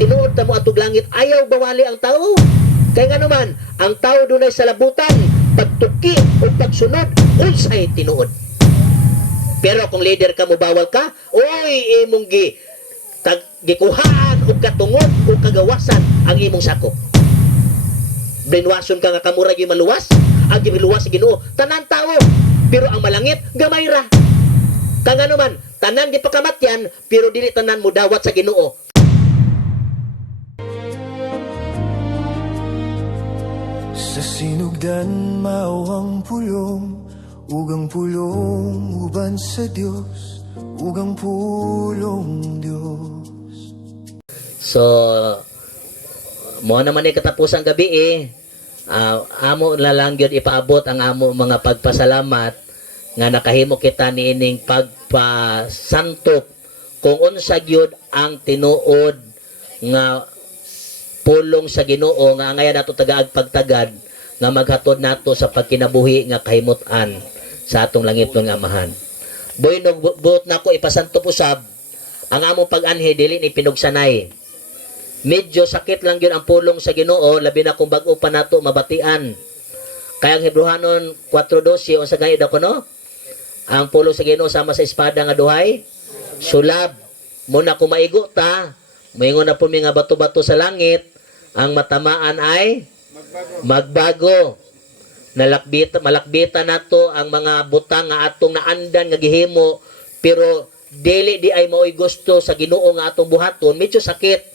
tinuod ta mo atog langit, ayaw bawali ang tao. Kaya nga naman, ang tao dunay sa labutan, pagtuki o pagsunod, unsay tinuod. Pero kung leader ka mo, bawal ka, oy, imong gikuhaan o katungod o kagawasan ang imong sakop. Brainwashon ka nga kamura yung maluwas, ang giluwas sa Ginoo, tanan tao, pero ang malangit, gamay ra. Kaya nga naman, tanan di pakamatyan, pero dili tanan mo dawat sa Ginoo. Sa sinugdan mawang pulong, ugang pulong uban sa Dios, ugang pulong Dios. So, mo naman ay katapusang gabi amo na lang yun ipaabot ang amo mga pagpasalamat nga nakahimo kita niining pagpasantop kung unsa gyud ang tinuod nga pulong sa Ginoo nga ngayon nato tagaag pagtagad nga maghatod nato sa pagkinabuhi nga kahimutan sa atong langit nga Amahan. Boy no buot nako ipasantop usab ang among pag-anhi dili ni pinugsanay. Medyo sakit lang yun ang pulong sa Ginoo, labi na kung bago pa nato mabatian. Kaya ang Hebrehanon 4:12 unsa gayud ako no? Ang pulong sa Ginoo sama sa espada nga duhay, sulab. Muna kung maigo ta, moingon na po mi nga bato-bato sa langit, ang matamaan ay magbago. Malakbita nato ang mga butang nga atong naandan nga gihimo, pero dili di ay mao'y gusto sa Ginoo nga atong buhaton, medyo sakit.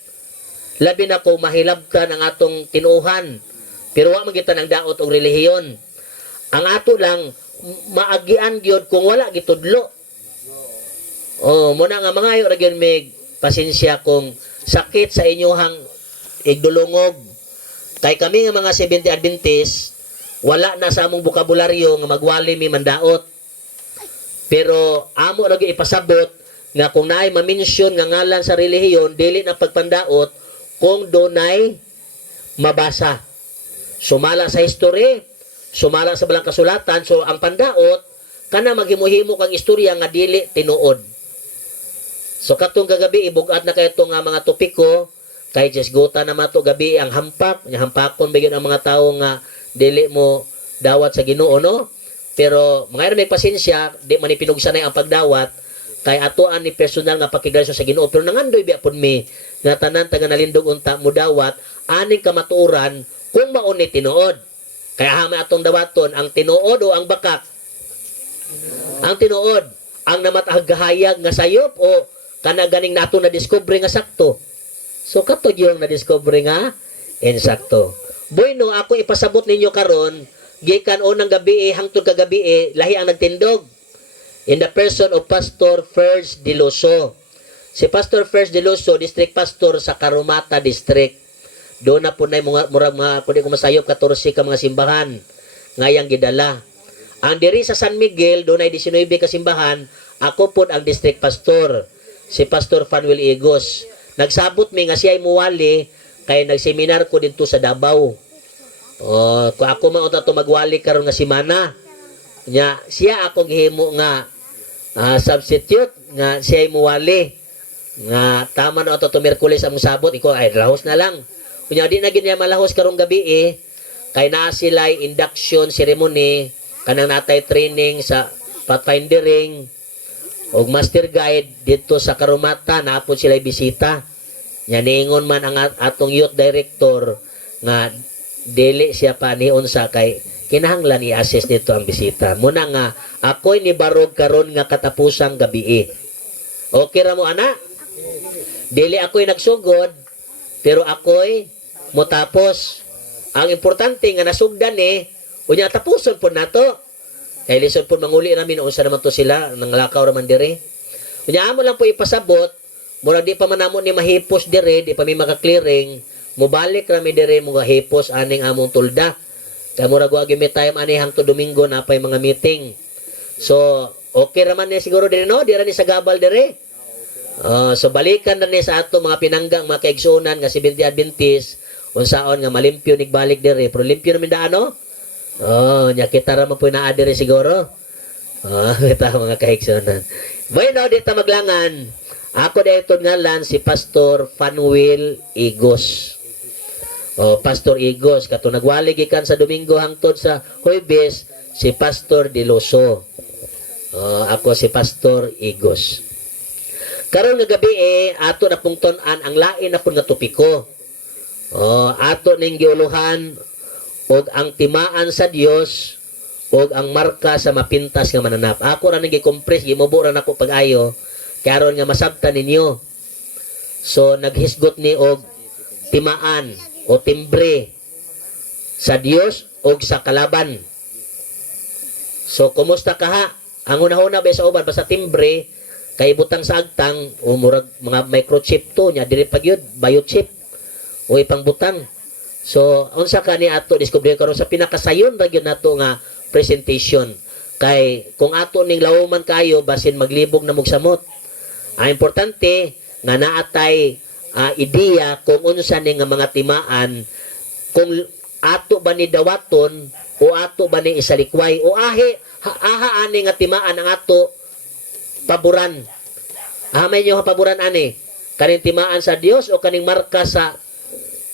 Labi na kung mahilabtan ang atong tinuuhan, pero wa man kita ng daot og relihiyon. Ang ato lang maagian gyud kung wala gitudlo. Muna nga mga ayo ra gyud mig pasensya kung sakit sa inyohang igdulungog. Kay kami nga mga Seventh Adventist, wala na sa among bokabularyo nga magwali mi mandaot. Pero amo ra gyud ipasabot nga kung naay ma-mention nga ngalan sa relihiyon, dili na pagpandaot kung donay mabasa. Sumala sa history, sumala sa balang kasulatan, so ang pandaot, kana maghimuhimo kang istorya nga dili tinuod. So katong gagabi, ibugat na kayo itong mga topiko, kay Jesgota na mato gabi ang hampak, hampakon bigyan ang mga tao nga dili mo dawat sa Ginoo, no? Pero mga may pasensya, di man ipinugsanay ang pagdawat, kay atoan ni personal nga pakiglasyo sa Ginoo. Pero nangandoy biapon mi nga tanan taga nalindog unta mudawat aning kamatuoran kung mao ni tinuod. Kaya hama atong dawaton ang tinuod o ang bakak. Ang tinuod, ang namatahagahayag nga sayop o kana ganing nato na discovery nga sakto. So katod yung na discovery nga insakto. Bueno, ako ipasabot ninyo karon gikan unang gabi hangtod kagabi lahi ang nagtindog. In the person of Pastor Ferz Diloso. Si Pastor Ferz Diloso, District Pastor sa Carumata District. Doon na po na murag mga, kung di ko masayop, 14 ka mga simbahan. Ngayang gidala. Ang diri sa San Miguel, doon ay 19 ka simbahan. Ako po ang District Pastor. Si Pastor Fanuel Igos. Nagsabot mi nga siya ay muwali, kaya nagseminar ko dito sa Davao. Kung ako man ito magwali karon nga simana. Siya ako gihimo nga substitute nga siya ay muwali nga tama na ito Merkulis ang sabot iko ay lahos na lang kunya di na gina malahos karong gabi kay naa sila induction ceremony kanang natay training sa pathfindering og master guide dito sa Carumata naapod sila bisita nya niingon man ang atong youth director nga dili siya pa ni unsa kay kinahanglan i-assess nito ang bisita. Muna nga, ako'y nibarog karon nga katapusang gabi. Okay ra mo, ana? Dili ako'y nagsugod, pero ako'y motapos. Ang importante nga nasugdan unya tapuson po nato. Kaya lison po manguli namin, unsa naman to sila, nanglakaw raman dire. Unya amo lang po ipasabot, mura di pa man namo ni mahipos dire, di pa mi maka-clearing, mubalik rami dire mga hipos aning among tulda. Kaya mura ko agi may time ani hangto Domingo na pa'y mga meeting. So, okay raman niya siguro dire no? Di ra ni sa gabal dire. So, balikan na niya sa ato mga pinanggang, mga kaigsunan nga si Seventh Adventist unsaon nga malimpyo nigbalik dire. Pero limpyo namin daan no? Nya kita ra man po naa dire siguro. Kita mga kaigsunan. Bueno, di ta maglangan. Ako dito ngalan si Pastor Fanuel Igos. Pastor Igos, kato nagwali gikan sa Domingo hangtod sa Huwebes, si Pastor Diloso. Ako si Pastor Igos. Karon nga gabi ato na pong ton-an ang lain na pong nga topiko. Ato ning giuluhan og ang timaan sa Dios og ang marka sa mapintas nga mananap. Ako ra ning gi-compress, gimubo ra nako pag-ayo karon nga masabtan ninyo. So naghisgot ni og timaan o timbre sa Dios og sa kalaban. So kumusta ka ha? Ang una-una ba sa uban basta timbre kay butang sa agtang o murag mga microchip to nya dili pa gyud biochip o ipang butang. So unsa kani ato diskubre karon sa pinakasayon ra gyud nato nga presentation kay kung ato ning lawman kayo basin maglibog na mugsamot. Ang importante nga naatay ideya kung unsa ni nga mga timaan, kung ato ba ni dawaton o ato ba ni isalikway o aha ani nga timaan ang ato paboran. May nyo paboran ani kaning timaan sa Dios o kaning marka sa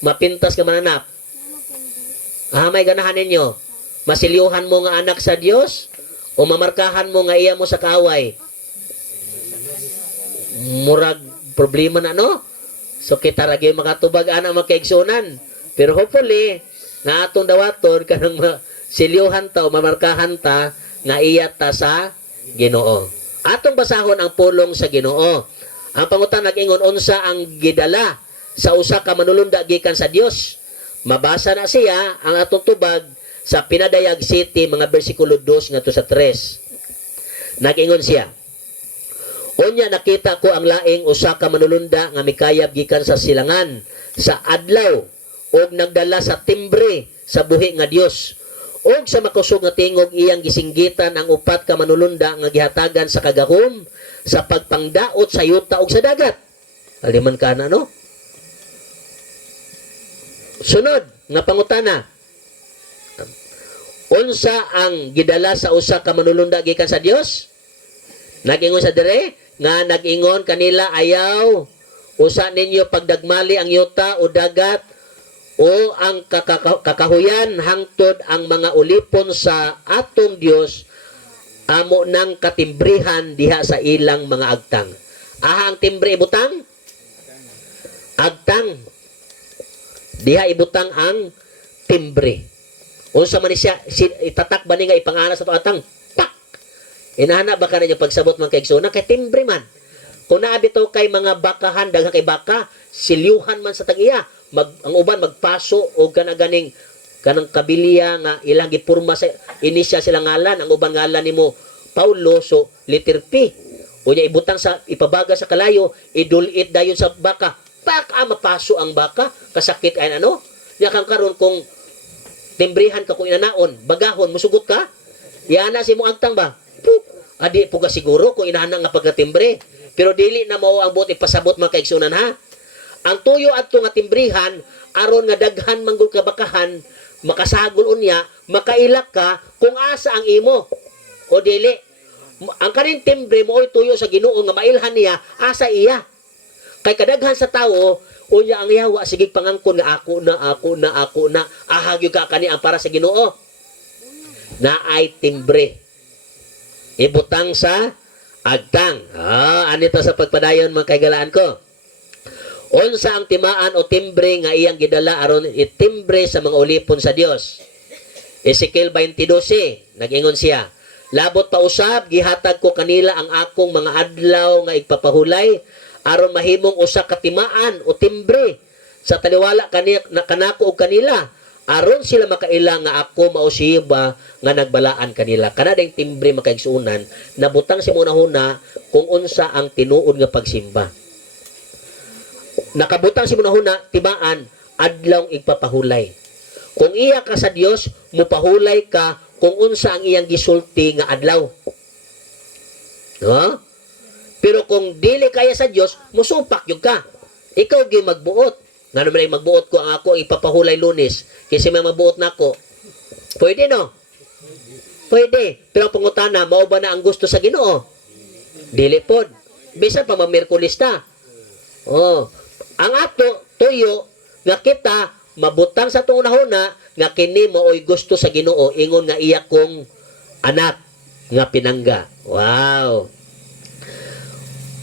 mapintas nga mananap. May ganahan ninyo masiliuhan mo nga anak sa Dios o mamarkahan mo nga iya mo sa kaaway. Murag problema na no. So kita ra gyud makatubag ana makaigsunan. Pero hopefully nga atong dawaton kanang siliuhan ta o mamarkahan ta nga iya ta sa Ginoo. Atong basahon ang pulong sa Ginoo. Ang pangutan nag-ingon unsa ang gidala sa usa ka manulunda gikan sa Dios. Mabasa na siya ang atong tubag sa Pinadayag City mga bersikulo 2 ngadto sa 3. Nag-ingon siya, unya nakita ko ang laing usa ka manulunda nga mikayab gikan sa silangan sa adlaw ug nagdala sa timbre sa buhi nga Dios. Og sa makusog nga tingog iyang gisinggitan ang upat ka manulunda nga gihatagan sa kagahom sa pagpangdaot sa yuta ug sa dagat. Aliman ka na no? Sunod nga pangutana. Unsa ang gidala sa usa ka manulunda gikan sa Dios? Nag-ingon sa dire nga nag-ingon kanila ayaw usa ninyo pagdagmali ang yuta o dagat o ang kakahuyan hangtod ang mga ulipon sa atong Dios amo nang katimbrihan diha sa ilang mga agtang. Ang timbre ibutang? Agtang. Diha ibutang ang timbre. Unsa man siya itatak ba ni nga ipangana sa atang? Tak. Inana ba ka ninyo pagsabot man kay igsuna kay timbre man. Kung naabito kay mga bakahan daghan kay baka, silyuhan man sa tag-iya. Ang uban magpaso o kanang kabiliya nga ilang gipurma sa inisya sila ngalan, ang uban ngalan nimo Paulo, so letter P. Unya ibutang sa ipabaga sa kalayo, idulit dayon sa baka. Mapaso ang baka, kasakit ay ano? Nya kang karon kung timbrihan ka kung inanaon, bagahon musugot ka. Yana si mo agtang ba? Adi po ka siguro kung inana nga pagkatimbre. Pero dili na mao ang buot ipasabot man kay igsunan ha. Ang tuyo adto nga timbrihan aron nga daghan manggul ka bakahan, makasagol unya, makailak ka kung asa ang imo. O dili. Ang kaning timbre mo oy tuyo sa Ginoo nga mailhan niya asa iya. Kay kadaghan sa tawo unya ang yawa sige pangangkon nga ako na ahagyo ka kani ang para sa Ginoo. Naay timbre. Ibutang sa agtang. Anito sa pagpadayon mga kaigalaan ko. Unsa ang timaan o timbre nga iyang gidala aron itimbre sa mga ulipon sa Dios. Ezekiel 20:12 nag-ingon siya, labot pa usab gihatag ko kanila ang akong mga adlaw nga igpapahulay aron mahimong usa ka timaan o timbre sa taliwala kanako og kanila aron sila makaila nga ako mao siya nga nagbalaan kanila. Kana ding timbre makaigsunan nabutang si munahuna kung unsa ang tinuod nga pagsimba. Nakabutang si munahuna tibaan adlaw igpapahulay. Kung iya ka sa Dios, mupahulay ka kung unsa ang iyang gisulti nga adlaw. No? Pero kung dili kaya sa Dios, musupak yung ka. Ikaw gyud magbuot. Nga naman magbuot ko ang ako ipapahulay Lunes kasi may magbuot nako. Pwede no? Pwede. Pero ang pangutana, mao ba na ang gusto sa Ginoo? Dili pod. bisan pa mamerkulis ta. Oh, ang ato tuyo nga kita mabutang sa tuong nahuna nga kini maoy gusto sa Ginoo ingon nga iya kong anak nga pinangga. Wow.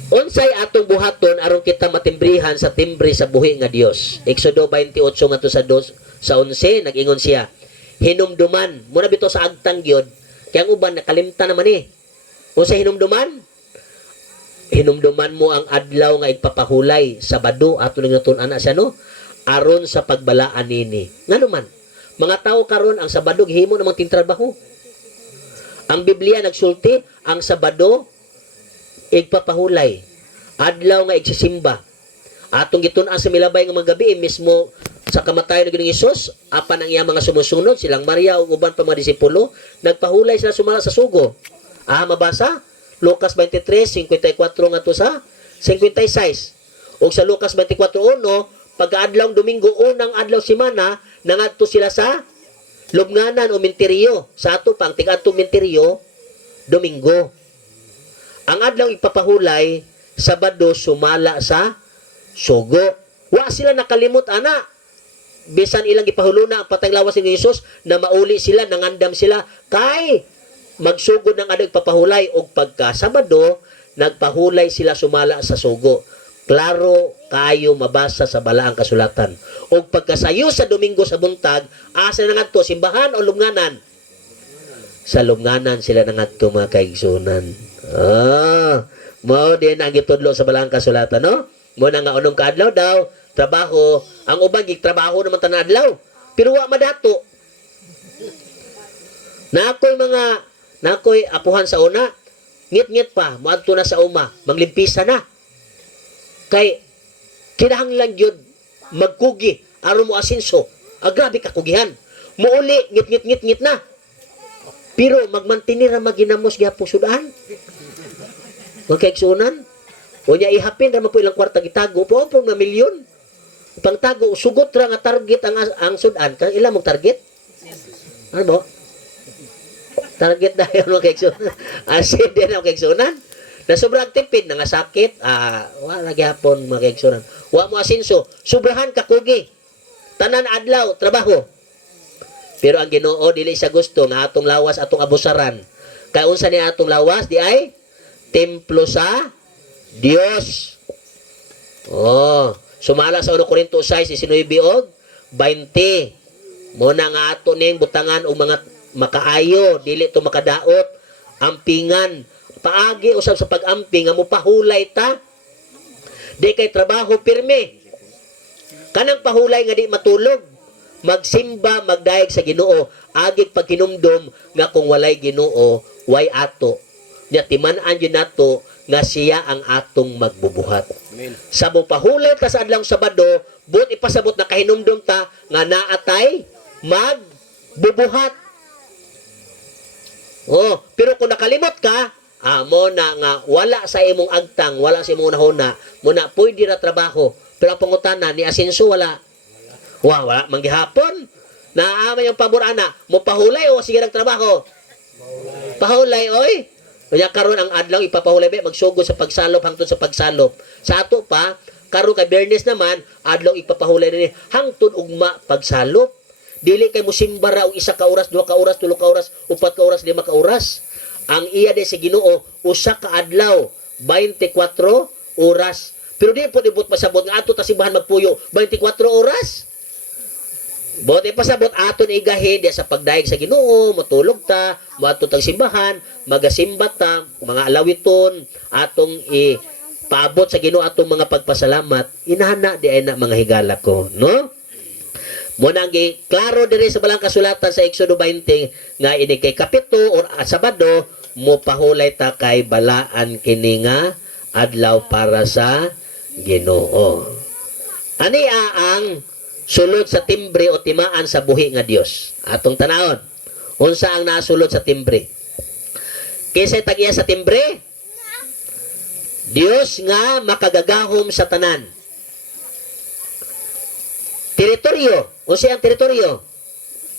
Unsay atong buhaton aron kita matimbrihan sa timbre sa buhi nga Dios. Exodo 28 ngadto sa 11 nag-ingon siya, hinumduman muna bito sa agtang gyud kay ang uban nakalimtan naman eh. Unsay hinumduman? Hinumduman mo ang adlaw nga igpapahulay Sabado ato ning natun-ana siya no aron sa pagbalaan nini. Ngano man mga tao karon ang Sabado gihimo namang tintrabaho. Ang Biblia nagsulti ang Sabado igpapahulay adlaw nga igsisimba. Atong gitun-an sa milabay nga mga gabi mismo sa kamatayon ni Ginoong Hesus apan ang iyang mga sumusunod silang Maria ug uban pa mga disipulo nagpahulay sila sumala sa sugo. Mabasa Lucas 23:54 ngadto sa 56. Ug sa Lucas 24:1 pagka-adlaw Domingo unang adlaw semana nangadto sila sa lubnganan o minteriyo. Sa ato pang tig-adtong minteriyo Domingo. Ang adlaw ipapahulay Sabado sumala sa sugo. Wa sila nakalimot ana. Bisan ilang ipahuluna ang patay lawas ni Jesus na mauli sila nangandam sila kay magsugod ng adlaw ipapahulay og pagka Sabado nagpahulay sila sumala sa sugo. Klaro kayo mabasa sa balaang kasulatan. Og pagkasayo sa Domingo sa buntag, asa na ngadto simbahan o lubnganan? Sa lubnganan sila nangadto mga kaigsunan. Mao din ang gitudlo sa balaang kasulatan, no? Mo na nga unong kaadlaw daw, trabaho, ang ubang gigtrabaho naman tanan adlaw, pero wa madato. Nakoy apuhan sa una, ngit-ngit pa, moadto na sa uma, manglimpisa na. Kay kinahanglan gyud magkugi aron mo asinso. Grabe ka kugihan. Muuli ngit na. Pero magmantinir ra maginamos gyapon sudan. Magkaigsunan. Unya ihapin ra man po ilang kwarta gitago po na milyon. Pangtago sugot ra nga target ang sudan. Kang ila mong target? Ano mo? Target na yun mga kaigsunan. Asin din ang kaigsunan. Na sobrang tipid, nga sakit, wala gyapon mga kaigsunan. Wa mo asinso, sobrahan ka kugi. Tanan adlaw, trabaho. Pero ang Ginoo dili sa gusto nga atong lawas atong abusaran. Kay unsa ni atong lawas di ay templo sa Dios. Sumala sa 1 Corinto 6:19 og 20. Muna nga ato ning butangan og mga makaayo, dili to makadaot, ampingan, paagi usab sa pag-amping nga mopahulay ta. Di kay trabaho pirme. Kanang pahulay nga di matulog. Magsimba, magdayeg sa Ginoo, agig paghinumdom nga kung walay Ginoo, way ato. Nya timan-an yun nato nga siya ang atong magbubuhat. Amen. Sa mopahulay ta sa adlaw Sabado, but ipasabot na kahinumdom ta nga naatay magbubuhat. Pero kung nakalimot ka, mo na nga wala sa imong agtang, wala sa imong nahuna, mo na pwede ra trabaho. Pero ang pangutana ni asenso wala. Wala manggihapon. Naamay yung pabor ana, mo pahulay o sige nagtrabaho. Pahulay oy. Kaya karon ang adlaw ipapahulay ba magsugod sa pagsalop hangtod sa pagsalop. Sa ato pa karon kay Bernes naman adlaw ipapahulay ni hangtod ugma pagsalop. Dili kay mosimba ra og 1 ka oras, 2 ka oras, 3 ka oras, 4 ka oras, 5 ka oras. Ang iya de sa Ginoo usa ka adlaw 24 oras. Pero di po ibot pasabot nga ato ta simbahan magpuyo 24 oras. Bote pasabot aton igahin di sa pagdaig sa Ginoo, matulog ta, moadto tag simbahan, magasimba ta, mga alawiton, atong paabot sa Ginoo atong mga pagpasalamat. Inahana di ay na mga higala ko, no? Muna ang klaro diri sa balang kasulatan sa Exodo 20 nga ini kay kapito or Sabado mo pahulay ta kay balaan kini nga adlaw para sa Ginoo. Ani ang sulod sa timbre o timaan sa buhi nga Dios. Atong tanawon. Unsa ang nasulod sa timbre? Kisay tagiya sa timbre? Dios nga makagagahom sa tanan. Teritoryo. Unsa ang teritoryo?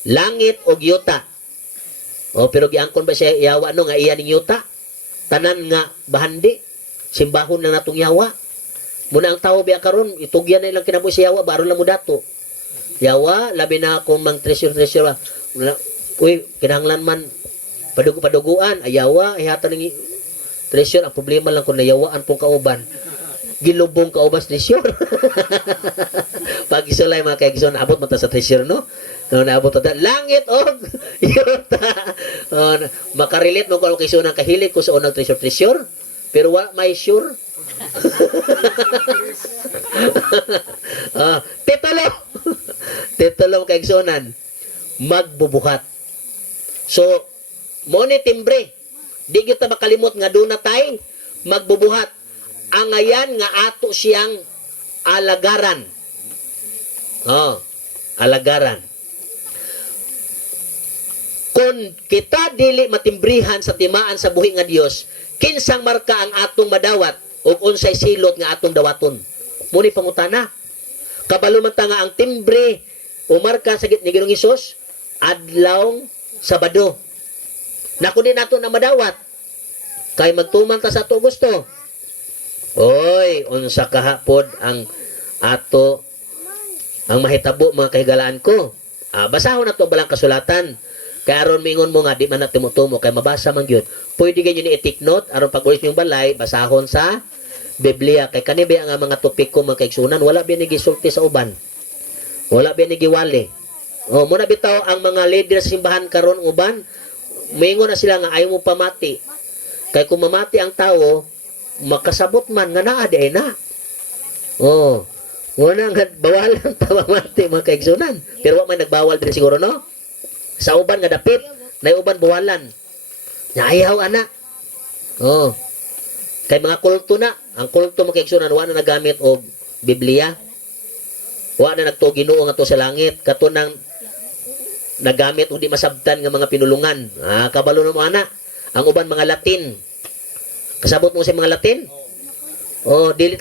Langit o yuta. Pero giangkon ba siya iyawa no nga iya ning yuta? Tanan nga bahandi. simbahon lang natong yawa. Muna ang tao biya karon itugyan na ilang kinabuhi sa yawa baro lang mo dato. Yawa labi na akong mang treasure. Uy, kinahanglan man paduguan ayawa ihatan ng treasure. Ang problema lang kung nayawaan pong kauban gilubong kauban sa treasure. Pag isulay mga kaigsoon abot man ta sa treasure no. No naabot ta langit og yuta. Makarelate mo ko kay sunang kahilig ko sa unang treasure pero wa may sure. Titulo kaigsunan magbubuhat. So mo ni timbre di gyud ta makalimot nga duna tay magbubuhat. Ang ayan nga ato siyang alagaran. Alagaran. Kung kita dili matimbrihan sa timaan sa buhi nga Dios, kinsang marka ang atong madawat ug unsay silot nga atong dawaton. Muni pangutana. Kabalo man ta nga ang timbre o marka sa ni Ginoong Hesus adlaw Sabado. Na kundi nato na madawat kay magtuman ta sa ato gusto. Oy, unsa kahapod ang ato ang mahitabo mga kahigalaan ko. Basahon na to balang kasulatan. Kaya aron mingon mo nga di man na tumutumo kay mabasa man gyud. Pwede ganyo ni i-take note aron pag-ulis yung balay basahon sa Biblia kay kani ba nga mga topiko mga kaigsunan wala ba ni gisulti sa uban. Wala ba ni giwali. Muna bitaw ang mga leader sa simbahan karon uban mingon na sila nga ayaw mo pamati. Kay kung mamati ang tao makasabot man nga naa di na. Wala nga bawalan ta mamati mga kaigsunan. Pero wa man nagbawal din siguro no. Sa uban nga dapit, na uban buwalan. Naayaw ana. Kay mga kulto na, ang kulto mga kaigsunan wa na nagamit og Biblia. Wa na nagtuo Ginoo nga to sa langit, kato nang nagamit og di masabtan nga mga pinulungan. Kabalo na mo ana. Ang uban mga Latin. Kasabot mo sa mga Latin? Dili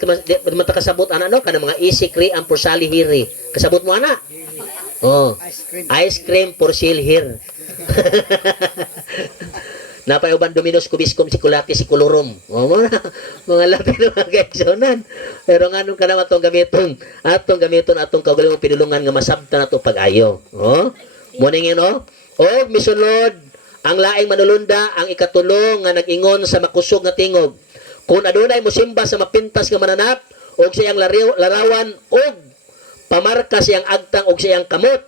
man ta kasabot ana no kana mga isi kri ang pursali hiri. Kasabot mo ana? Ice cream for sale here. Napay uban Dominos kubiskum sikulati sikulurum. Mga Latin mga kaigsunan. Pero nganong kana atong gamiton atong kaugalingong pinulungan nga masabtan nato pag-ayo. Mo ning og misunod ang laing manulunda ang ikatulong nga nag-ingon sa makusog nga tingog. Kung adunay mosimba sa mapintas nga mananap og siyang larawan og pamarka siyang agtang og siyang kamot.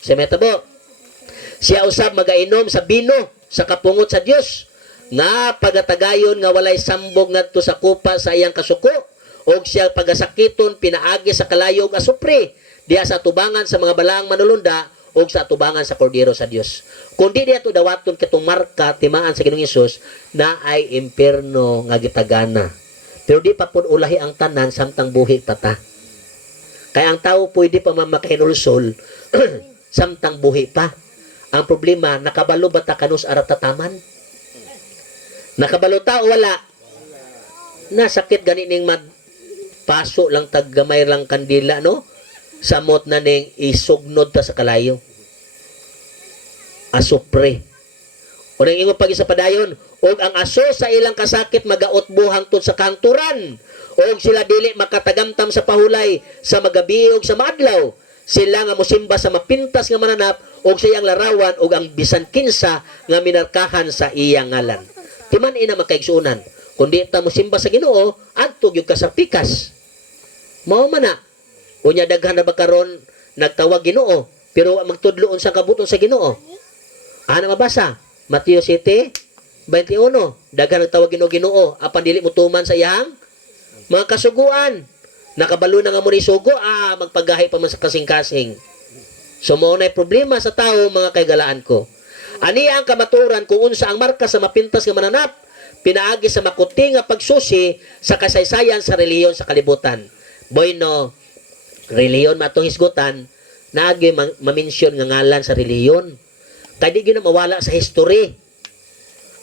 Siya metabo. Siya usab magainom sa bino sa kapungot sa Dios nga pagatagayon nga walay sambog ngadto sa kupa sa iyang kasuko og siya pagasakiton pinaagi sa kalayo og asupre diha sa tubangan sa mga balaang manulunda og sa tubangan sa kordero sa Dios. Kundi diha to dawaton katong marka timaan sa Ginoong Hesus na ay impierno nga gitagana. Pero di pa pud ulahi ang tanan samtang buhi tata. Kaya ang tao pwede pa makahinulsol samtang buhi pa. Ang problema, nakabalo ba ta kanus aratataman? Nakabalo ta o wala? Nasakit gani ning paso lang taggamay lang kandila, no? Samot na ning isugnod ta sa kalayo. Asupre. O nang ingon pag isa padayon, og ang aso sa ilang kasakit magaotbo hangtod sa kanturan. Og sila dili makatagamtam sa pahulay sa magabi og sa maadlaw. Sila nga mosimba sa mapintas nga mananap og sa iyang larawan og ang bisan kinsa nga minarkahan sa iyang ngalan. Timan ina makaigsunan. Kundi ta mosimba sa Ginoo, adto gyud ka sa pikas. Mao man na. Unya daghan na ba karon nagtawag Ginoo, pero magtudloon sa kabuton sa Ginoo. Ana mabasa? Mateo 7:21. Daghan nagtawag Ginoo, apan dili mo tuman sa iyang mga kasuguan. Nakabalo na nga mo ni sugo, magpagahi pa man sa kasing-kasing. So mo na problema sa tao mga kaigalaan ko. Ani ang kamaturan kung unsa ang marka sa mapintas nga mananap, pinaagi sa makuti nga pagsusi sa kasaysayan sa reliyon sa kalibutan. Bueno, reliyon matong hisgutan, naagi mamensyon nga ngalan sa reliyon. Kaya di gyud na mawala sa history.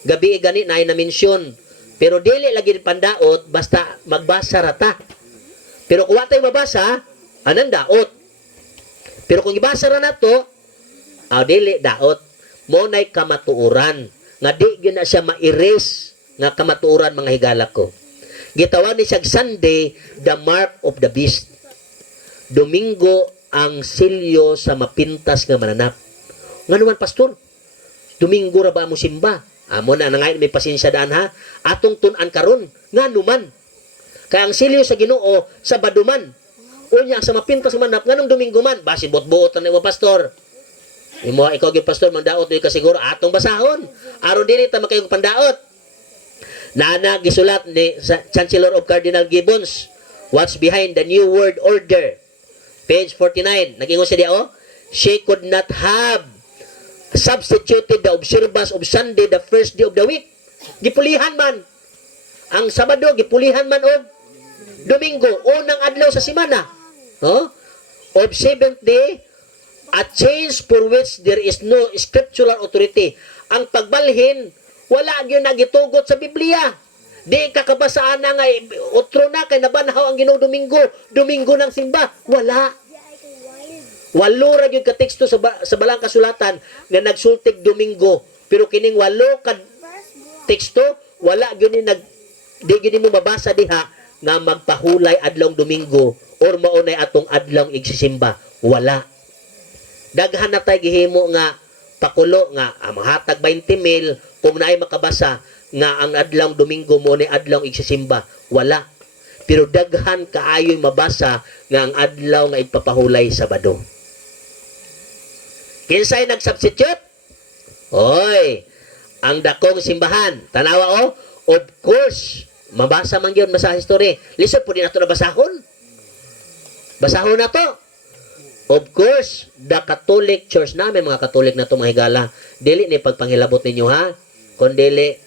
Gabi gani na na-mention. Pero dili lagi pandaot basta magbasa rata. Pero kung watay mabasa, anang daot. Pero kung ibasa ra nato, dili daot. Mo nay kamatuoran nga di gyud na siya ma-erase nga kamatuoran mga higala ko. Gitawag ni siyang Sunday, the mark of the beast. Domingo, ang silyo sa mapintas nga mananap. Nga naman, pastor, Domingo ra ba mo simba? Amo na ngay may pasensya daan ha. Atong tun-an karon nga numan. Kaya ang silyo sa Ginoo sa baduman. Unya sa mapintas nga mananap nganong Domingo man, basi bot-buot na mo pastor. Imo ikaw gyud pastor mandaot di ka siguro atong basahon. Aron dili ta makayog pandaot. Nana gisulat ni Chancellor of Cardinal Gibbons, What's Behind the New World Order? Page 49. Nag-ingon siya diya, she could not have substituted the observance of Sunday the first day of the week. Gipulihan man. Ang Sabado, gipulihan man og Domingo, unang adlaw sa semana. Of seventh day, a change for which there is no scriptural authority. Ang pagbalhin, wala gyud nagitugot sa Biblia. Di kakabasaan na nga, otro na kay nabanhaw ang Ginoo Domingo. Domingo ng simba. Wala. Walo ra gyud ka teksto sa balang kasulatan nga nagsultig Domingo. Pero kining walo ka teksto, wala gyud ni di gyud mo mabasa diha nga magpahulay adlong Domingo or maunay atong adlong igsisimba. Wala. Daghan na tay gihimo nga pakulo nga mahatag 20,000 kung naay makabasa nga ang adlong Domingo mo ni adlong igsisimba. Wala. Pero daghan kaayoy mabasa nga ang adlaw nga ipapahulay Sabado. Kinsay nag-substitute? Oy, ang dakong simbahan. Tanawa of course, mabasa man yun sa history. Lisod po din nato na basahon. Basahon na to. Of course, the Catholic Church namin, mga Katolik na to mga higala, dili ni pagpanghilabot ninyo ha, kundili,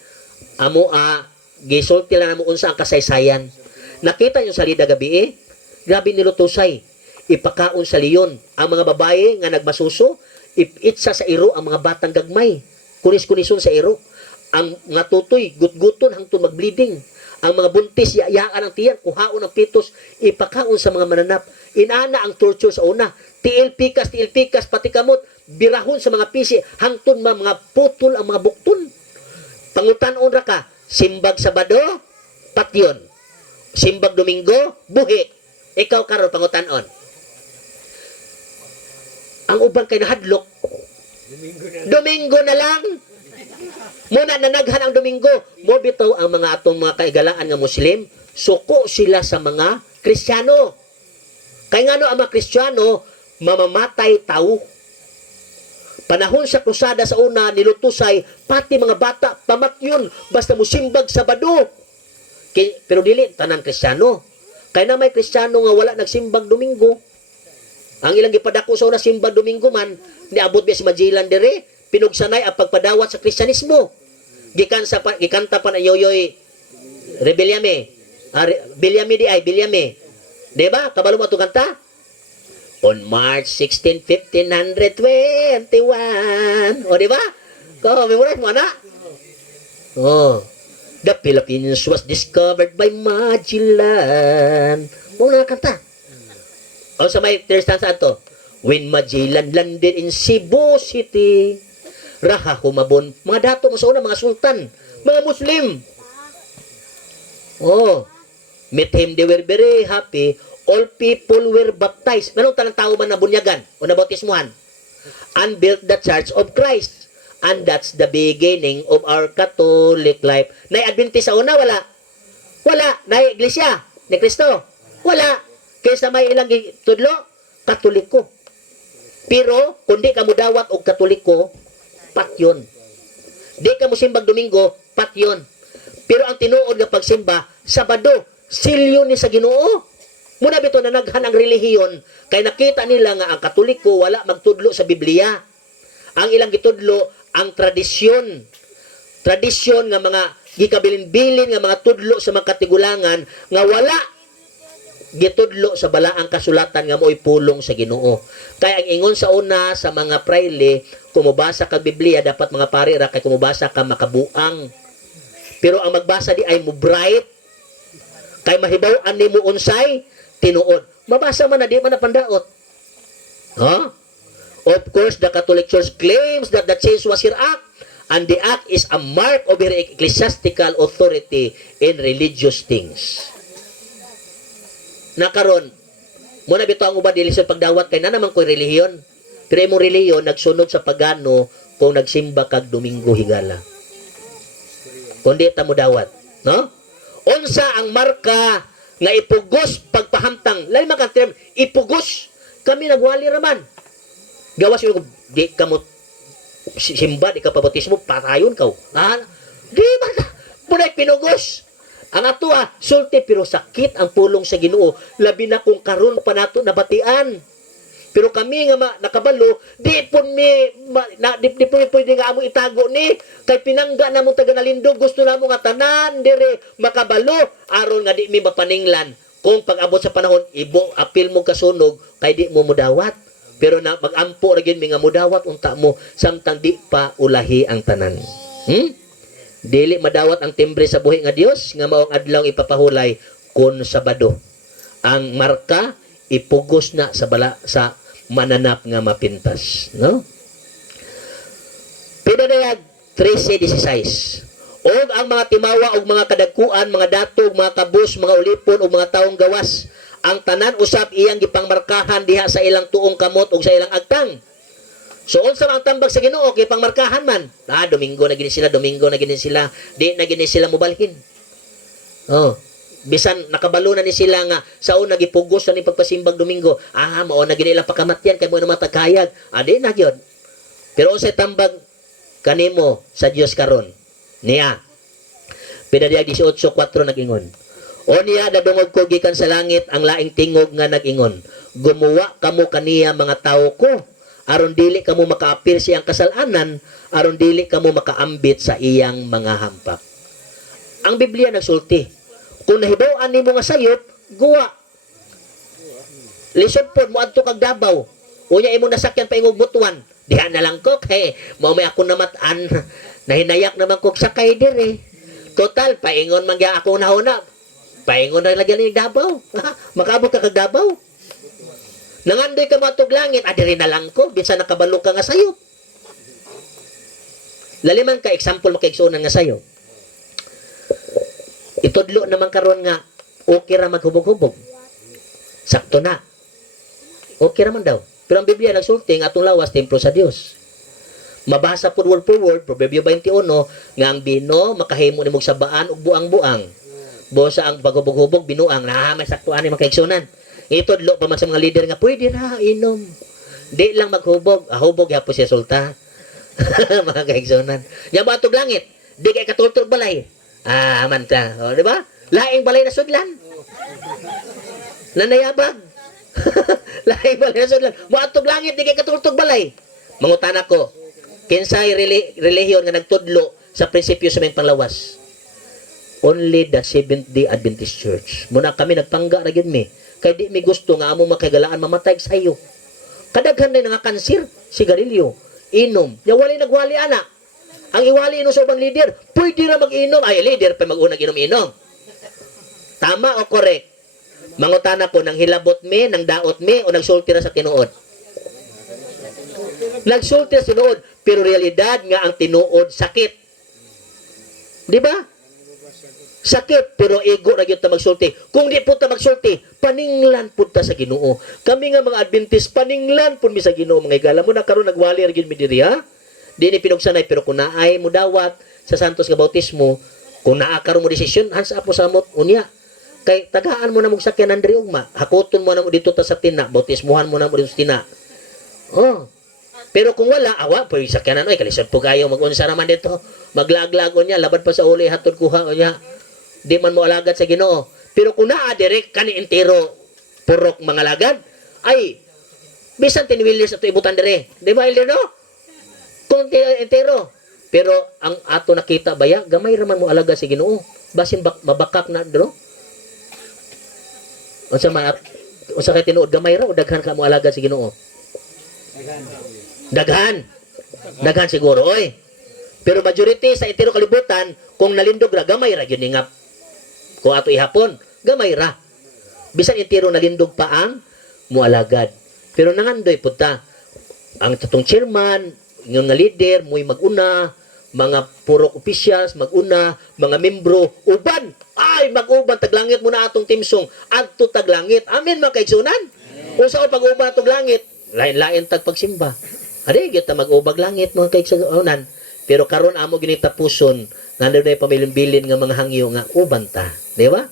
gisulti lang mo unsa ang kasaysayan. Nakita nyo sa Lida gabi grabe nilutusay. Ipakaon sa leon. Ang mga babae nga nagmasuso, ipitsa sa iro ang mga batang gagmay. Kunis-kunison sa iro. Ang mga tutoy, gut-guton hangtod mag-bleeding. Ang mga buntis, yayaan ang tiyan, kuhaon ang pitos, ipakaon sa mga mananap. Inana ang torture sa una. Tiil pikas, pati kamot, birahon sa mga pisi, hangtod mga putol ang mga bukton. Pangutan-on ra ka, simbag Sabado, patyon. Simbag Domingo, buhi. Ikaw karon pangutan-on. Ang uban kay nahadlok. Domingo na lang. Muna nanaghan ang Domingo. Mo bitaw ang mga atong mga kaigalaan nga Muslim, suko sila sa mga Kristiyano. Kay ngano ang mga Kristiyano mamamatay tao. Panahon sa krusada sa una nilutusay pati mga bata pamatyon basta musimbag Sabado. Pero dili tanang Kristiyano. Kay na may Kristiyano nga wala nagsimbag Domingo. Ang ilang gipadako sa una simbag Domingo man, niabot biya si Magellan dire, pinugsanay ang pagpadawat sa Kristyanismo. Gikanta pa na Yoyoy Rebeliame. Bilyame di ay, Bilyame. Diba? Kabalo mo itong kanta? On March 16, 1521. O, diba? Memorize mo, na? The Philippines was discovered by Magellan. Muna na kanta. O, sa may third stanza to. When Magellan landed in Cebu City, raha humabon, mga dato mo sa una, mga sultan, mga Muslim. Met him, they were very happy. All people were baptized. Anong tanang tao man na bunyagan o nabautismuhan? And built the Church of Christ. And that's the beginning of our Catholic life. Nay-Adventist sa una, wala. Wala. Nay-Iglesia ni Kristo, wala. Kaysa may ilang tudlo, Katoliko. Pero, kung di ka mo dawat o Katoliko, pat yun. Di ka mo simbag Domingo, pat yun. Pero ang tinuod ng pagsimba, Sabado, silyo ni sa Ginoo. Muna bito na naghan ang relihiyon, kay nakita nila nga ang Katoliko wala magtudlo sa Biblia. Ang ilang gitudlo, ang tradisyon. Tradisyon nga mga gikabilin-bilin nga mga tudlo sa mga katigulangan nga wala gitudlo sa balaang kasulatan nga mo'y pulong sa Ginoo. Kaya ang ingon sa una sa mga praile, kumubasa ka Biblia, dapat mga pari ra kay kumubasa ka makabuang. Pero ang magbasa di ay mo bright, kay mahibaw-an ni mo unsay tinuod. Mabasa man na di man na pandaot. Of course, the Catholic Church claims that the change was here act And the act is a mark of her ecclesiastical authority in religious things. Nakaron, muna bito ang uban dili sa pagdawat kay na naman ko'y relihiyon. Pero imong relihiyon nagsunod sa pagano kung nagsimba kag Domingo higala. Kundi ta mo dawat, no? Unsa ang marka nga ipugos pagpahamtang? Lain man ka term, ipugos. Kami nagwali raman. Gawas yung di ka mo simba, di ka pabatismo, patayon ka. Ha? Di ba na? Punay pinugos. Ang ato sulti pero sakit ang pulong sa Ginoo. Labi na kung karon pa nato nabatian. Pero kami nga nakabalo, di po di po pwede nga among itago ni. Kay pinangga na mong taga Nalindog, gusto na mo nga tanan, dire makabalo. Aron nga di mi mapaninglan. Kung pag-abot sa panahon, apil mo kasunog, kay di mo mudawat. Pero na mag-ampo ra gyud mi nga mudawat unta mo samtang di pa ulahi ang tanan. Dili madawat ang timbre sa buhi nga Dios nga maong adlaw ipapahulay kun Sabado. Ang marka ipugos na sa mananap nga mapintas, no? Pinadayag 13:16. Og ang mga timawa og mga kadagkuan, mga datog, mga kabus, mga ulipon ug mga taong gawas, ang tanan usab iyang gipangmarkahan diha sa ilang tuong kamot ug sa ilang agtang. So unsa ang tambag sa Ginoo kay pangmarkahan man. Domingo na gini sila, Domingo na gini sila, di na gini sila mobalhin. Oh, bisan nakabalo na ni sila nga sa una gipugos na ni pagpasimbag Domingo. Mao na gini ilang pakamatyan kay mo na matagkayag. Di na gyud. Pero unsay tambag kanimo sa Dios karon? Niya. Pinadiyag 18:4 nag-ingon. O niya dadungog ko gikan sa langit ang laing tingog nga nag-ingon. Gumawa kamo kaniya mga tawo ko. Aron dili kamo makaapil sa iyang kasalanan, aron dili kamo makaambit sa iyang mga hampak. Ang Biblia nagsulti. Kung nahibaw-an nimo nga sayop, guwa. Lisod pod mo adto kag Davao. Unya imo nasakyan pa ingog butuan. Diha na lang ko kay mao may ako namatan. Nahinayak naman kog sakay dire. Total paingon man gyud ako nahuna. Paingon na lagyan ni Davao. Makaabot ka kag Davao. Nangandoy ka matog langit, adiri na lang ko, bisa nakabalo ka nga sayo. Laliman ka, example makaigsunan nga sayo. Itudlo naman karon nga, okay ra maghubog-hubog. Sakto na. Okay raman daw. Pero ang Biblia nagsulti nga atong lawas, templo sa Dios. Mabasa po word for word, Proverbio 21, nga ang bino, makahimo ni mong sabaan ug buang-buang. Bosa ang paghubog-hubog, binuang, may saktuan ni makaigsunan. Itudlo pa man sa mga leader nga pwede ra inom. Di lang maghubog, hubog yapon siya sulta. Mga kaigsunan. Ya ba atog langit? Di kay katultog balay. Aman ka. O, di ba? Laing balay na sudlan. Nanayabag. Laing balay na sudlan. Mo atog langit di kay katultog balay. Mangutana ko. Kinsay relihiyon nga nagtudlo sa prinsipyo sa may panglawas? Only the Seventh-day Adventist Church. Muna kami nagpangga ra gyud mi. Kay di mi gusto nga among makagalaan mamatay sa iyo. Kadaghan na nga kanser, sigarilyo, inom. Ya wali nagwali ana. Ang iwali ino sa ubang leader, pwede na mag-inom. Ay, leader pa mag-unang inom-inom. Tama o correct? Mangutana ko, nang hilabot mi, nang daot mi, o nagsulti na sa tinuod? Nagsulti sa tinuod, pero realidad nga ang tinuod sakit. Di ba? Sakit, pero ego ra gyud ta magsulti. Kung di po ta magsulti, paninglan po ta sa Ginoo. Kami nga mga Adventist, paninglan po mi sa Ginoo. Mga igala mo na karon nagwali ra gyud mi diri ha. Di ni pinugsanay, pero kung naay mo dawat sa santos nga bautismo, kung naa karon mo desisyon, hansa po sa amot unya. Kay tagaan mo na mong sakyanan diri ugma. Hakoton mo na mo dito ta sa tina, bautismuhan mo na mo dito sa tina. Oh. Pero kung wala, pwede sakyanan, kalisod po kayo, mag-unsa naman dito. Maglaglagon niya, labad pa sa uli, hatod kuha niya. Di man mo alagad sa Ginoo. Pero kung naa direct kani entero purok mga lagad, ay bisan tinwilis ato ibutan dire. Di ba ilder no? Kung entero. Pero ang ato nakita baya, gamay raman mo alagad sa Ginoo. Basin mabakak na dro. Unsa kay tinuod gamay ra o daghan ka mo alagad sa Ginoo? Daghan. Daghan siguro oy. Pero majority sa entero kalibutan kung nalindog ra gamay ra gyud nga. Kung ato ihapon, gamay ra. Bisan entero nalindog pa ang mualagad. Pero nangandoy punta. Ang tatong chairman, yung nga leader, muy maguna, mga purok officials, mag-una, mga membro, uban, ay, mag-uban, taglangit muna atong timsong, adto taglangit. Amen, mga kaigsunan. Kung saan pag-uban atong langit, lain-lain tag pagsimba. Adi, kita mag-ubag langit, mga kaigsunan. Pero karon amo ginitapuson, nandun na yung pamilin-bilin nga mga hangyo nga uban ta. Di ba?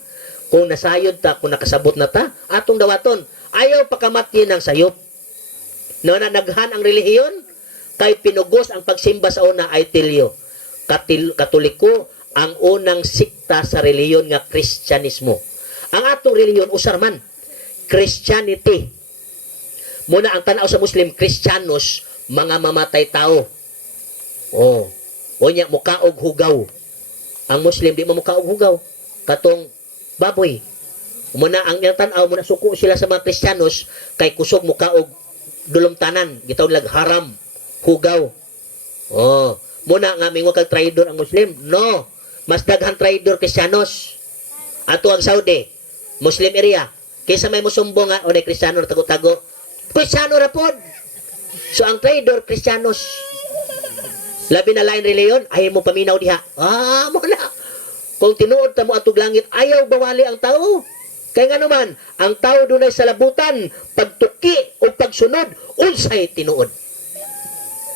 Kung nasayod ta, kung nakasabot na ta, atong dawaton, ayaw pakamatyin ng sayop. No, na naghan ang relihiyon, kay pinugos ang pagsimba sa una ay tilyo. Katoliko ang unang sikta sa reliyon nga Kristyanismo. Ang atong reliyon usarman Christianity. Muna ang tanaw sa Muslim Kristyanos, mga mamatay tao. Oh, unya mukaog hugaw. Ang Muslim di mo mukaog hugaw. Katong baboy. Muna ang tanaw muna suko sila sa mga Kristyanos kay kusog mukaog dulumtanan, gitawag lag haram. Hugaw. Oh, muna nga mingo kag traidor ang Muslim. No, mas daghan traidor Kristiyanos. Ato ang Saudi, Muslim area. Kaysa may musumbong nga o na Kristiyano na tago-tago. Kristiyano ra pod. So ang traidor Kristiyanos. Labi na lain reliyon, ayaw mo paminaw diha. Ah, mo na. Kung tinuod ta mo atog langit, ayaw bawali ang tao. Kaya nga naman, ang tao dunay sa labutan, pagtuki o pagsunod, unsay tinuod.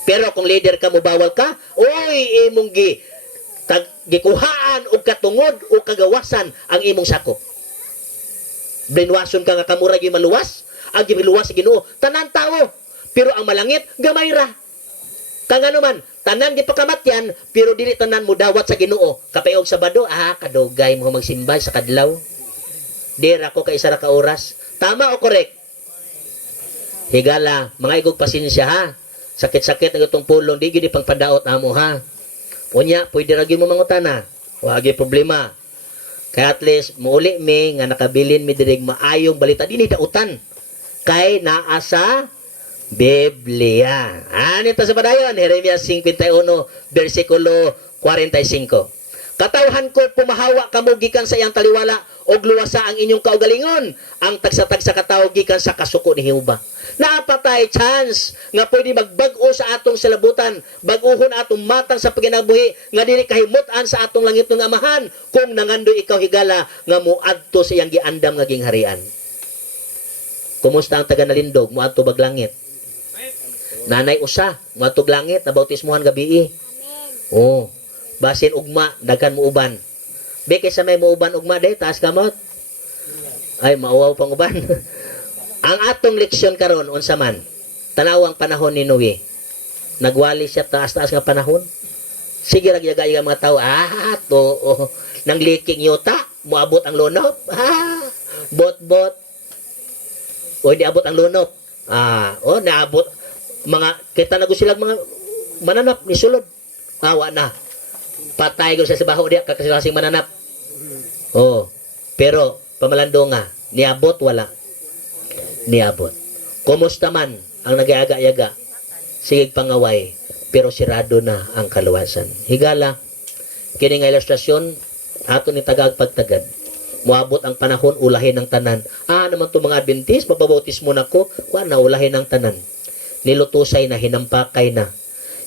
Pero kung leader ka mo bawal ka, oy imong gikuhaan o katungod o kagawasan ang imong sako. Brainwashon ka nga kamura gyud maluwas, ang giluwas sa Ginoo, tanan tao. Pero ang malangit gamay ra. Kanga naman, tanan di pakamatyan, pero dili tanan mo dawat sa Ginoo. Kapayog Sabado, kadugay mo magsimba sa kadlaw. Dira ko kay isa ra ka oras. Tama o correct? Higala, mga igog pasensya ha. Sakit-sakit ang itong pulong, di gini pang padaot amo ha. Unya, pwede ragi mo mangutana. Wagi problema. Kaya at least, muuli mi, nga nakabilin mi dirig maayong balita. Di ni dautan. Kay naasa Biblia. Anito sa padayon, Jeremias 51, versikulo 45. Katawhan ko, pumahawa kamo gikan sa iyang taliwala, og luwasa ang inyong kaugalingon, ang tagsa-tagsa katawo gikan sa kasuko ni Jehova. Napatay chance nga pwede magbag-o sa atong salabutan, bag-ohon atong matang sa paginabuhi, nga dili kahimutan sa atong langit ng amahan, kung nangandoy ikaw higala, nga muadto sa iyang giandam nga gingharian. Kumusta ang taga Nalindog, muadto bag langit? Nanay usa, muadto langit, na bautismuhan gabi. Oh, basin ugma, daghan mo uban. Bekay sa may muuban ugma de, taas kamot. Ay, mauwaw pang uban. Ang atong leksyon karon unsa man? Tanawang panahon ni Noe. Nagwali siya taas-taas nga panahon. Sige ra gyagay nga mga tao, nang liking yuta, moabot ang lunop. Bot-bot. O di abot ang lunop. Naabot mga kita nago sila mga mananap ni sulod. Awa na. Patay ko sa baho diya kakasilasing mananap. Pero pamalando nga, niabot wala. Niabot. Kumusta man ang nag-iaga-yaga, sigig pangaway, pero sirado na ang kaluwasan. Higala, kini nga ilustrasyon, ato ni tagag pagtagad. Muabot ang panahon, ulahin ng tanan. Naman to mga Adventist, mapabautis mo na ko, na ulahin ng tanan. Nilutusay na, hinampakay na.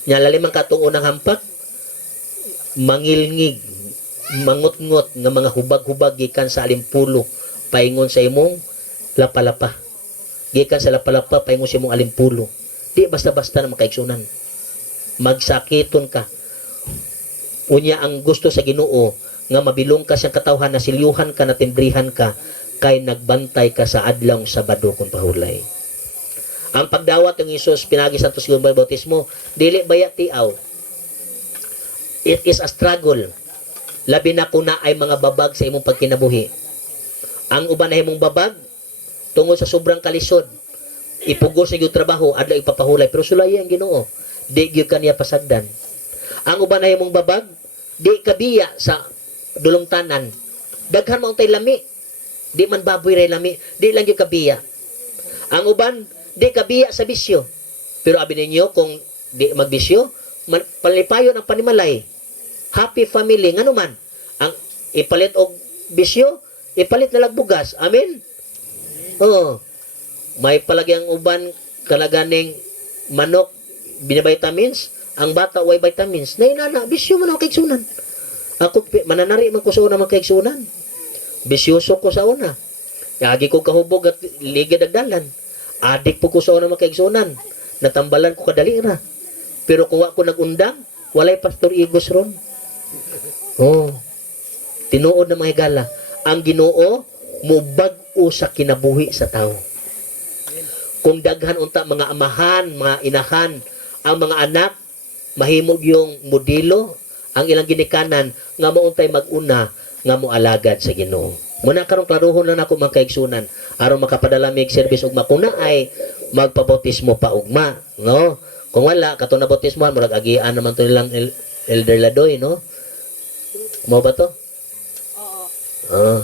Nyalalimang katuon ng hampak, mangilngig, mangut-ngut nga mga hubag-hubag gikan sa alimpulo, paingon sa imong lapalapa. Gikan sa lapalapa, paingon sa imong alimpulo. Di basta-basta na makaigsunan. Magsakiton ka. Unya ang gusto sa Ginoo nga mabilong ka siyang katawhan, na silyuhan ka, na timbrihan ka, kay nagbantay ka sa adlaw Sabado kung pahulay. Ang pagdawat ng Isus, pinagi sa tusgong bautismo, dili baya tiaw. It is a struggle. Labi na kung na ay mga babag sa imong pagkinabuhi. Ang uban na imong babag, tungod sa sobrang kalisod, ipugos na yung trabaho, adlaw ipapahulay, pero sulay ang Ginoo, di gyud kaniya pasagdan. Ang uban na imong babag, di kabiya sa dulumtanan. Daghan mo tay lami. Di man baboy ray lami, di lang yung kabiya. Ang uban, di kabiya sa bisyo. Pero abi ninyo, kung di magbisyo, palipayon ang panimalay. Happy family, ngano man. Ang ipalit og bisyo, ipalit na lang bugas. Amen? May palagyang uban kalaganing manok, binavitamins, ang bata way vitamins, na inana, bisyo man ako kaigsunan. Ako, mananari man ko sa una man kaigsunan. Bisyoso ko sa una. Yagi ko kahubog at ligid agdalan. Adik po ko sa una man kaigsunan. Natambalan ko kadalira. Pero kuha ko nagundang, walay Pastor Igos ron. Oh, tinuod na mga higala. Ang Ginoo, mubag-o sa kinabuhi sa tao. Kung daghan unta mga amahan, mga inahan, ang mga anak, mahimog yung modelo, ang ilang ginikanan, nga mauntay mag-una, nga moalagad sa Ginoo. Muna karong klaruhon lang ako mga kaigsunan, aron makapadala mig service ugma. Kung na ay magpabautismo pa ugma, no? Kung wala, kato na bautismohan, murag agian naman to nilang Elder Ladoy, no? Mo ba to? Oo.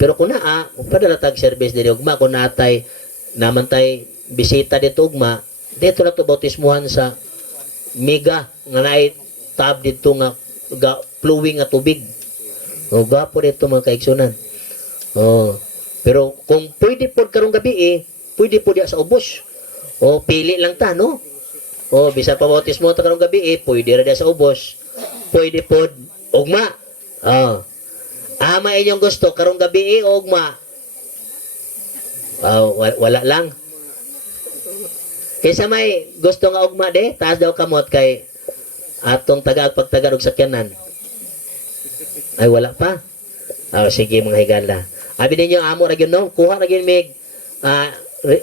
Pero kung naa, padala tag service dito ugma, kung natay naman tay bisita dito ugma, dito na to bautismuhan sa mega nga naay tab dito nga flowing nga tubig. O gapo dito mga kaigsunan. Oh. Pero kung pwede po karong gabi pwede po diya sa ubos. O pili lang ta, no? O bisa pa bautismo ta karong gabi pwede ra diya sa ubos. Pwede po ugma. Oh. Ama inyong gusto karong gabi ugma. Wala lang. Kaysa may gusto nga ugma de, taas daw kamot kay atong pagtagarog sakyanan. Ay wala pa. Sige mga higala. Abi ninyo amo ra gyud no, kuha ra gyud mig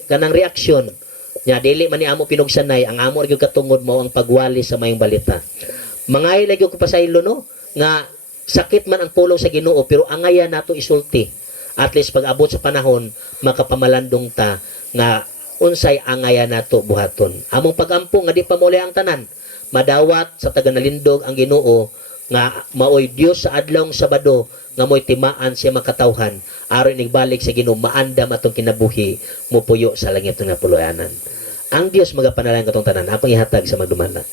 kanang reaksyon. Nya dili man ni amo pinugsanay, ang amo ra gyud katungod mo ang pagwali sa mayong balita. Mangay lagi ko pasaylo no nga sakit man ang pulong sa Ginoo pero angaya nato isulti. At least pag abot sa panahon makapamalandong ta nga unsay angaya nato buhaton. Among pagampo nga di pa muli ang tanan. Madawat sa taganalindog ang Ginoo nga maoy Dios sa adlawng Sabado nga mo'y timaan siya makatawhan aron igbalik sa Ginoo maandam atong kinabuhi mupuyo sa langit nga puluyanan. Ang Dios magapanalangin katong tanan. Akong ihatag sa magdumala.